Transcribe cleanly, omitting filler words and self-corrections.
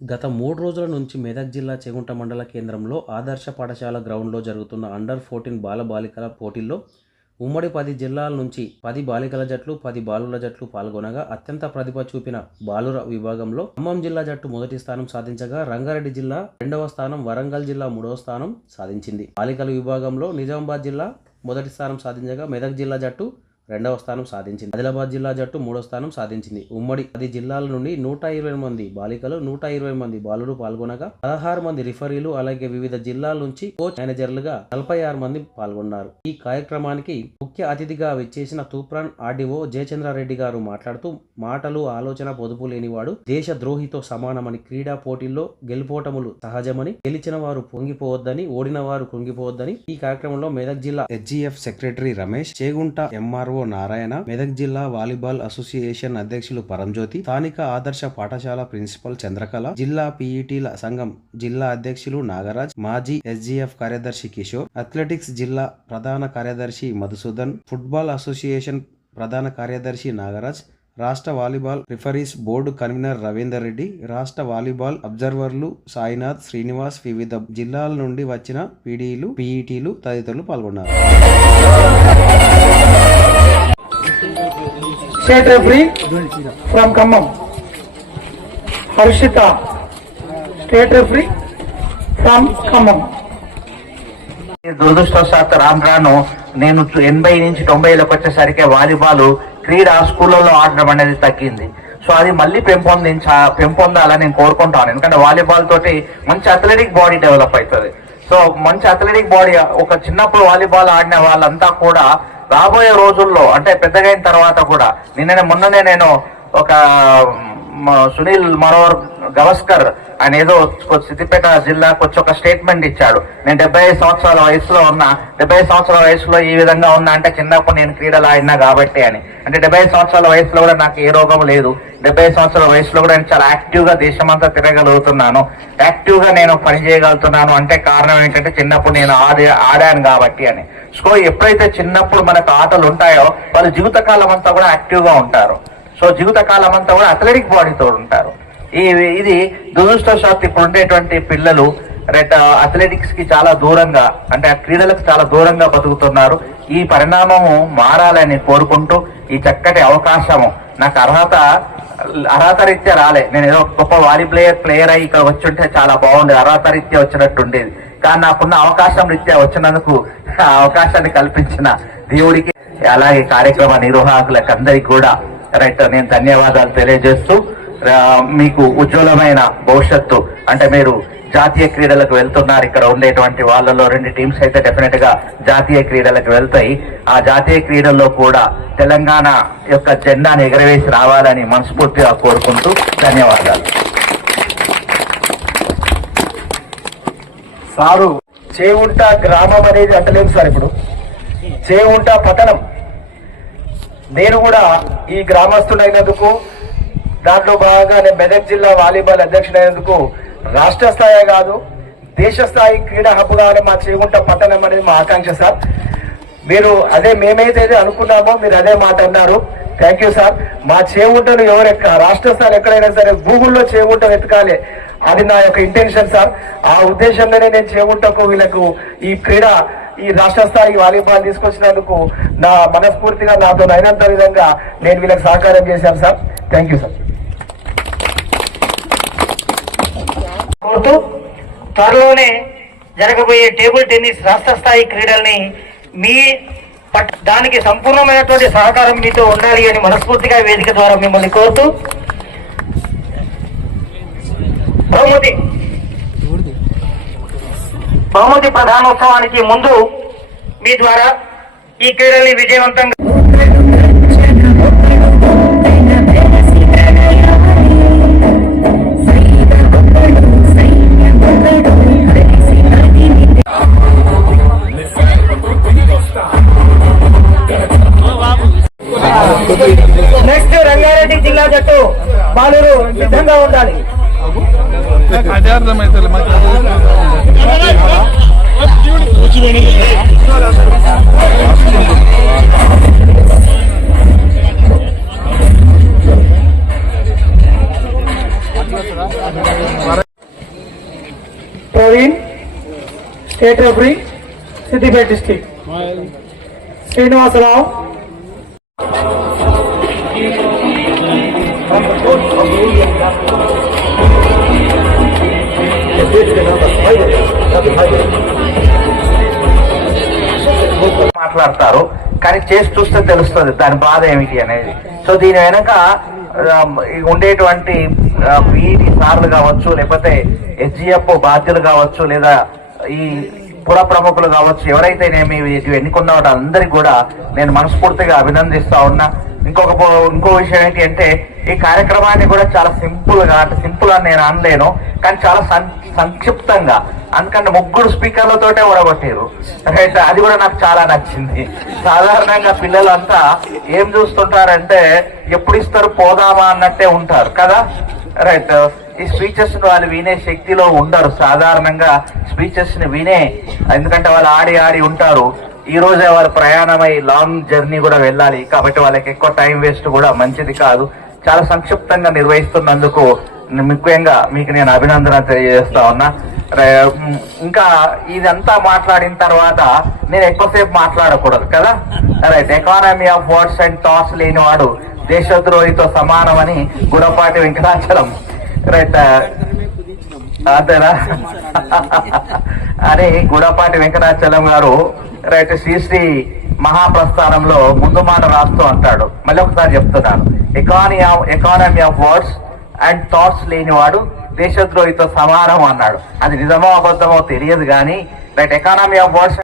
గత 3 రోజుల నుంచి మెదక్ జిల్లా చేగుంట మండల కేంద్రంలో ఆదర్శ పాఠశాల గ్రౌండ్లో జరుగుతున్న అండర్-14 బాలబాలికల పోటీల్లో ఉమ్మడి 10 జిల్లాల నుంచి 10 బాలికల జట్లు 10 బాలుల జట్లు పాల్గొనగా అత్యంత ప్రతిభ చూపిన బాలుర విభాగంలో ఖమ్మం జిల్లా జట్టు మొదటి స్థానం సాధించగా రంగారెడ్డి జిల్లా 2వ స్థానం, వరంగల్ జిల్లా 3వ స్థానం సాధించింది. బాలికల విభాగంలో నిజామాబాద్ జిల్లా మొదటి స్థానం సాధించగా మెదక్ జిల్లా జట్టు 2వ స్థానం సాధించింది. ఆదిలాబాద్ జిల్లా జట్టు 3వ స్థానం సాధించింది. ఉమ్మడి 10 జిల్లాల నుండి 120 మంది బాలికలు 120 మంది బాలురు పాల్గొనగా 16 మంది రిఫరీలు అలాగే వివిధ జిల్లాల నుంచి కోచ్ మేనేజర్లుగా 46 మంది పాల్గొన్నారు. ఈ కార్యక్రమానికి ముఖ్య అతిథిగా విచ్చేసిన తూప్రాన్ ఆర్డీఓ జయచంద్రారెడ్డి గారు మాట్లాడుతూ మాటలు ఆలోచన పొదుపు లేనివాడు దేశ ద్రోహితో సమానమని, క్రీడా పోటీల్లో గెలుపోటములు సహజమని, గెలిచిన వారు పొంగిపోవద్దని, ఓడిన వారు కృంగిపోవద్దని ఈ కార్యక్రమంలో మెదక్ జిల్లా HGF secretary Ramesh, Chegunta MRO Narayana, Medak జిల్లా వాలీబాల్ అసోసియేషన్ అధ్యక్షులు పరంజ్యోతి, స్థానిక ఆదర్శ పాఠశాల ప్రిన్సిపల్ చంద్రకళ, జిల్లా పీఈటీల సంఘం జిల్లా అధ్యక్షులు నాగరాజ్, మాజీ ఎస్జీఎఫ్ కార్యదర్శి కిషోర్, అథ్లెటిక్స్ జిల్లా ప్రధాన కార్యదర్శి మధుసూదన్, ఫుట్బాల్ అసోసియేషన్ ప్రధాన కార్యదర్శి నాగరాజ్, రాష్ట్ర volleyball referees board convener Ravinder Reddy, రాష్ట్ర వాలీబాల్ అబ్జర్వర్లు సాయినాథ్, శ్రీనివాస్, వివిధ జిల్లాల నుండి వచ్చిన పీడీలు, పీఈటీలు తదితరులు పాల్గొన్నారు. State referee from Khammam, Harshita, state referee from Khammam. దురదృష్టవశాత్తు రాను రాను నేను 80 నుంచి 90లకు వచ్చేసరికి వాలీబాల్ క్రీడా స్కూళ్ళలో ఆడడం అనేది తగ్గింది. సో అది మళ్ళీ పెంపొందాలని నేను కోరుకుంటాను. ఎందుకంటే వాలీబాల్ తోటి మంచి అథ్లెటిక్ బాడీ డెవలప్ అవుతుంది. సో మంచి అథ్లెటిక్ బాడీ ఒక చిన్నప్పుడు వాలీబాల్ ఆడిన వాళ్ళంతా కూడా రాబోయే రోజుల్లో అంటే పెద్దగైన తర్వాత కూడా మొన్ననే నేను ఒక సునీల్ మనోహర్ గవస్కర్ ఆయన ఏదో సిద్దిపేట జిల్లాకు వచ్చి ఒక స్టేట్మెంట్ ఇచ్చాడు. నేను 75 సంవత్సరాల వయసులో ఉన్నా, 75 సంవత్సరాల వయసులో ఈ విధంగా ఉన్నా అంటే చిన్నప్పుడు నేను క్రీడలు ఆడినా కాబట్టి అని. అంటే 75 సంవత్సరాల వయసులో కూడా నాకు ఏ రోగం లేదు. 75 సంవత్సరాల వయసులో కూడా నేను చాలా యాక్టివ్ గా దేశమంతా తిరగలుగుతున్నాను, యాక్టివ్ గా నేను పని చేయగలుగుతున్నాను. అంటే కారణం ఏంటంటే చిన్నప్పుడు నేను ఆడాను కాబట్టి అని. సో ఎప్పుడైతే చిన్నప్పుడు మనకు ఆటలు ఉంటాయో వాళ్ళు జీవితకాలం అంతా కూడా యాక్టివ్ గా ఉంటారు. సో జీవితకాలం అంతా కూడా అథ్లెటిక్ బాడీతో ఉంటారు. ఇది దురదృష్టవశాత్తు ఇప్పుడు ఉండేటువంటి పిల్లలు అథ్లెటిక్స్ కి చాలా దూరంగా అంటే ఆ క్రీడలకు చాలా దూరంగా బతుకుతున్నారు. ఈ పరిణామము మారాలని కోరుకుంటూ ఈ చక్కటి అవకాశము నాకు అర్హత రీత్యా రాలే. నేను ఏదో గొప్ప ప్లేయర్ అయ్యి ఇక్కడ వచ్చుంటే చాలా బాగుండేది, అర్హత రీత్యా వచ్చినట్టు ఉండేది. కానీ నాకున్న అవకాశం రీత్యా వచ్చినందుకు ఆ అవకాశాన్ని కల్పించిన దేవుడికి అలాగే కార్యక్రమ నిర్వాహకులకు అందరికీ కూడా నేను ధన్యవాదాలు తెలియజేస్తూ మీకు ఉజ్వలమైన భవిష్యత్తు అంటే మీరు జాతీయ క్రీడలకు వెళ్తున్నారు. ఇక్కడ ఉండేటువంటి వాళ్ళలో 2 టీమ్స్ అయితే డెఫినెట్ గా జాతీయ క్రీడలకు వెళ్తాయి. ఆ జాతీయ క్రీడల్లో కూడా తెలంగాణ యొక్క జెండాను ఎగరవేసి రావాలని మనస్ఫూర్తిగా కోరుకుంటూ ధన్యవాదాలు. సారు చేగుంట గ్రామం అనేది అంటలేదు సార్, ఇప్పుడు చేగుంట పట్టణం. నేను కూడా ఈ గ్రామస్తుడైనందుకు, దాంట్లో భాగంగా నేను మెదక్ జిల్లా వాలీబాల్ అధ్యక్షుడైనందుకు రాష్ట్ర స్థాయి కాదు దేశ స్థాయి క్రీడా హబ్ కావాలి మా చేగుంట పట్టణం అనేది మా ఆకాంక్ష సార్. మీరు మేమైతే అనుకున్నామో మీరు అదే మాట అన్నారు. Thank you sir. మా చేగుంటను రాష్ట్ర స్థాయి ఎక్కడైనా సరే గూగుల్లో చేగుంట వెతకాలి, అది నా యొక్క ఇంటెన్షన్ సార్. ఆ ఉద్దేశంలోనే నేను చేగుంటకు వీళ్ళకు ఈ రాష్ట్ర స్థాయి వాలీబాల్ తీసుకొచ్చినందుకు నా మనస్ఫూర్తిగా నాతో అయినంత విధంగా నేను వీళ్ళకి సహకారం చేశాను సార్. Thank you sir. కోరుతూ త్వరలోనే జరగబోయే టేబుల్ టెన్నిస్ రాష్ట్ర స్థాయి క్రీడల్ని దానికి సంపూర్ణమైనటువంటి సహకారం మీతో ఉండాలి అని మనస్ఫూర్తిగా వేదిక ద్వారా మిమ్మల్ని కోరుతూ బహుమతి ప్రధానోత్సవానికి ముందు మీ ద్వారా ఈ క్రీడల్ని విజయవంతంగా నెక్స్ట్ రంగారెడ్డి జిల్లా జట్టు బాలురు సిద్ధంగా ఉండాలి. అర్థమైతే state referee Siddipet district Srinivasa Rao. మాట్లాడతారు కానీ చేసి చూస్తే తెలుస్తుంది దాని బాధ ఏమిటి అనేది. సో దీని వెనక ఉండేటువంటి పీఈటీ సార్లు కావచ్చు, లేకపోతే ఎస్జిఎఫ్ బాధ్యులు కావచ్చు, లేదా ఈ పుర ప్రముఖులు కావచ్చు, ఎవరైతేనేమి ఎన్నుకున్న వాటి అందరికి కూడా నేను మనస్ఫూర్తిగా అభినందిస్తా ఉన్నా. ఇంకో విషయం ఏంటి అంటే ఈ కార్యక్రమాన్ని కూడా చాలా సింపుల్ గా, అంటే సింపుల్ అని నేను అనలేను కానీ చాలా సంక్షిప్తంగా, అందుకంటే 3 స్పీకర్లతోటే ఓడగొట్టారు. రైట్, అది కూడా నాకు చాలా నచ్చింది. సాధారణంగా పిల్లలంతా ఏం చూస్తుంటారంటే ఎప్పుడు ఇస్తారు పోదామా అన్నట్టే ఉంటారు కదా. రైట్, ఈ స్పీచెస్ వాళ్ళు వినే శక్తిలో ఉండరు సాధారణంగా. స్పీచెస్ ని వినే, ఎందుకంటే వాళ్ళు ఆడి ఉంటారు. ఈ రోజే వాళ్ళు ప్రయాణమై లాంగ్ జర్నీ కూడా వెళ్ళాలి కాబట్టి వాళ్ళకి ఎక్కువ టైం వేస్ట్ కూడా మంచిది కాదు. చాలా సంక్షిప్తంగా నిర్వహిస్తున్నందుకు ముఖ్యంగా మీకు నేను అభినందన తెలియజేస్తా ఉన్నా. ఇంకా ఇదంతా మాట్లాడిన తర్వాత నేను ఎక్కువసేపు మాట్లాడకూడదు కదా. Right, economy of words and thoughts లేనివాడు దేశద్రోహితో సమానమని గుణపాటి వెంకటాచలం రైట్ అంతేనా అని గుణపాటి వెంకటాచలం గారు రైట్ శ్రీశ్రీ మహాప్రస్థానంలో ముందు మాట రాస్తూ అంటాడు. మళ్ళీ ఒకసారి చెప్తున్నాను, economy of words and thoughts లేనివాడు దేశద్రోహితో సమానం అన్నాడు. అది నిజమో అబద్ధమో తెలియదు కానీ రైట్, ఎకానమీ ఆఫ్ వర్డ్స్